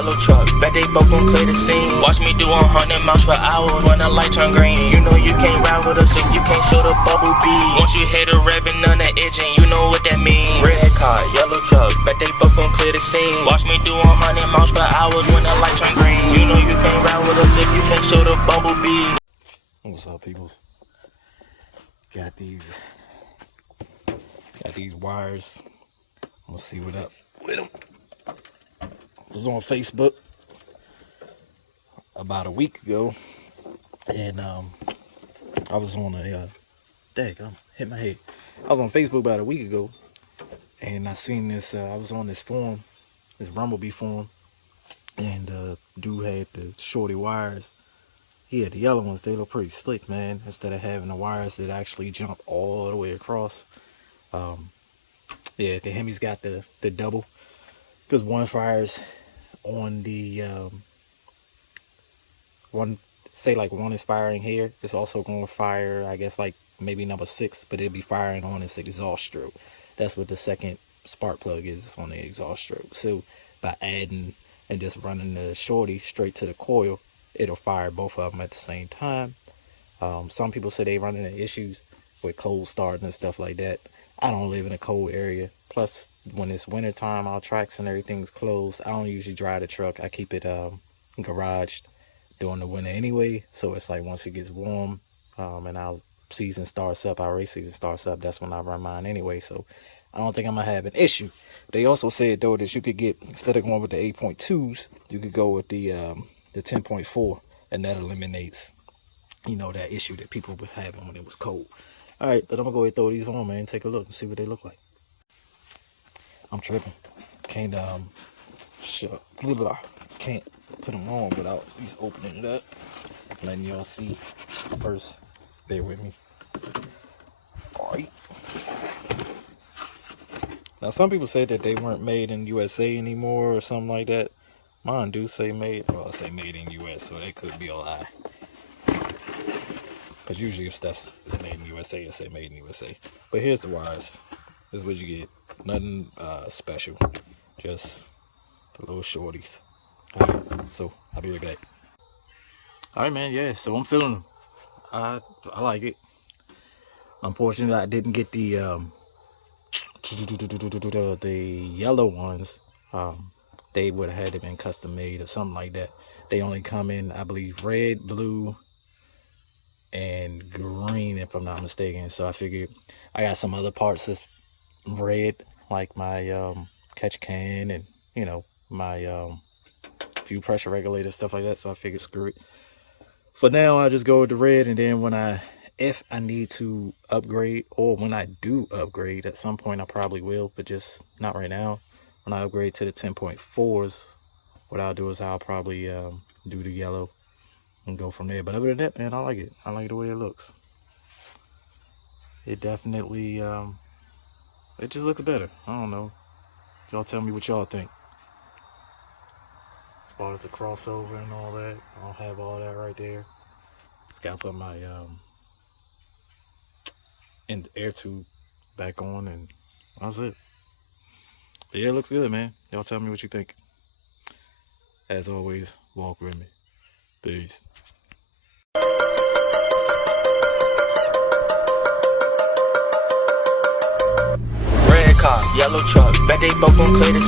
yellow truck, bet they both gon' clear the scene. Watch me do 100 miles per hour when the light turn green. You know you can't ride with us if you can't show the bubble beat. Once you hit a revving on the engine, you know what that means. Red car, yellow truck, bet they both gon' clear the scene. Watch me do 100 miles per hour when the light turn green. You know you can't ride with us if you can't show the bubble beat. What's up, peoples? Got these wires. I'm gonna see what up with them. I was on Facebook about a week ago, and I was on a I'm hit my head. I was on Facebook about a week ago, and I seen this. I was on this forum, this Rumblebee forum, and dude had the shorty wires. He had the yellow ones. They look pretty slick, man. Instead of having the wires that actually jump all the way across. Yeah, the Hemi's got the double, because one fires on the one is firing here. It's also going to fire, I guess, like maybe number 6, but it'll be firing on its exhaust stroke. That's what the second spark plug is. It's on the exhaust stroke. So by adding and just running the shorty straight to the coil, it'll fire both of them at the same time. Some people say they run into issues with cold starting and stuff like that. I don't live in a cold area. Plus, when it's winter time, our tracks and everything's closed. I don't usually drive the truck. I keep it garaged during the winter anyway. So it's like once it gets warm and our season starts up, our race season starts up, that's when I run mine anyway. So I don't think I'm gonna have an issue. They also said though that you could get, instead of going with the 8.2s, you could go with the 10.4, and that eliminates, you know, that issue that people were having when it was cold. All right, but I'm gonna go ahead and throw these on, man. Take a look and see what they look like. I'm tripping. Can't can't put them on without at least opening it up, letting y'all see first. Bear with me. All right. Now, some people say that they weren't made in USA anymore or something like that. Mine do say made. Well, I say made in US, so that could be a lie. Because usually if stuff's made in USA, it say made in USA. But here's the wires. This is what you get. Nothing special. Just the little shorties. Alright, so I'll be right back. Alright, man, yeah, so I'm feeling them. I like it. Unfortunately, I didn't get the yellow ones. They would have had to been custom made or something like that. They only come in, I believe, red, blue, and green, if I'm not mistaken. So I figured I got some other parts that's red, like my catch can and, you know, my few pressure regulators, stuff like that. So I figured screw it. For now, I'll just go with the red, and then if I need to upgrade, or when I do upgrade, at some point I probably will, but just not right now. When I upgrade to the 10.4s, what I'll do is I'll probably do the yellow and go from there. But other than that, man, I like it. I like the way it looks. It definitely, it just looks better. I don't know. Y'all tell me what y'all think. As far as the crossover and all that, I don't have all that right there. Just gotta put my air tube back on, and that's it. But yeah, it looks good, man. Y'all tell me what you think. As always, walk with me. Peace. Red car, yellow truck, bet they both gon' clear the